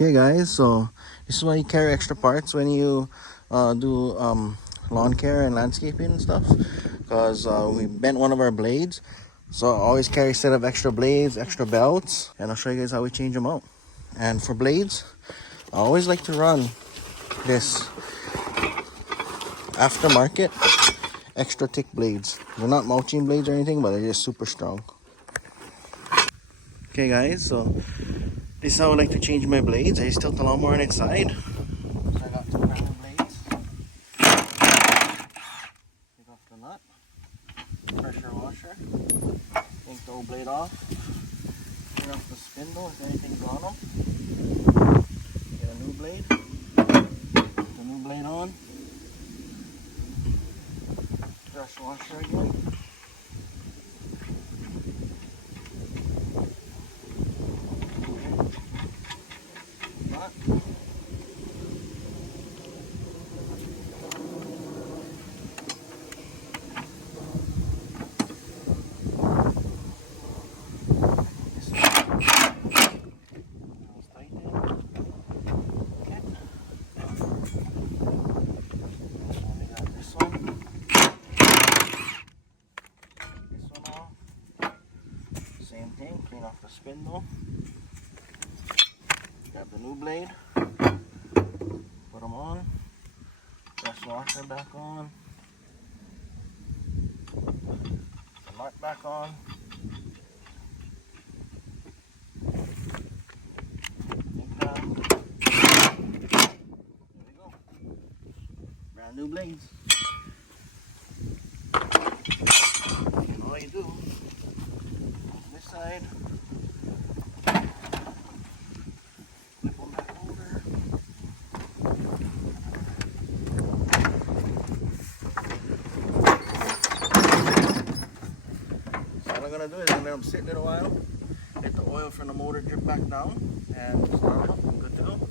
Okay guys, so this is why you carry extra parts when you do lawn care and landscaping and stuff, because we bent one of our blades, so I always carry a set of extra blades, extra belts, and I'll show you guys how we change them out. And for blades, I always like to run this aftermarket extra thick blades. They're not mulching blades or anything, but they're just super strong. Okay guys, so this is how I like to change my blades. I just tilt the lawnmower on its side. So I got two brand new blades. Take off the nut. Pressure washer. Take the old blade off. Turn off the spindle if anything's on them. Get a new blade. Put the new blade on. Pressure washer again. Same thing, clean off the spindle, grab the new blade, put them on, press washer back on, the nut back on, take that, there we go, brand new blades. And all you do, this side, flip them back over. So all I'm gonna do is I'm gonna sit a little while, let the oil from the motor drip back down, and start it up. Good to go.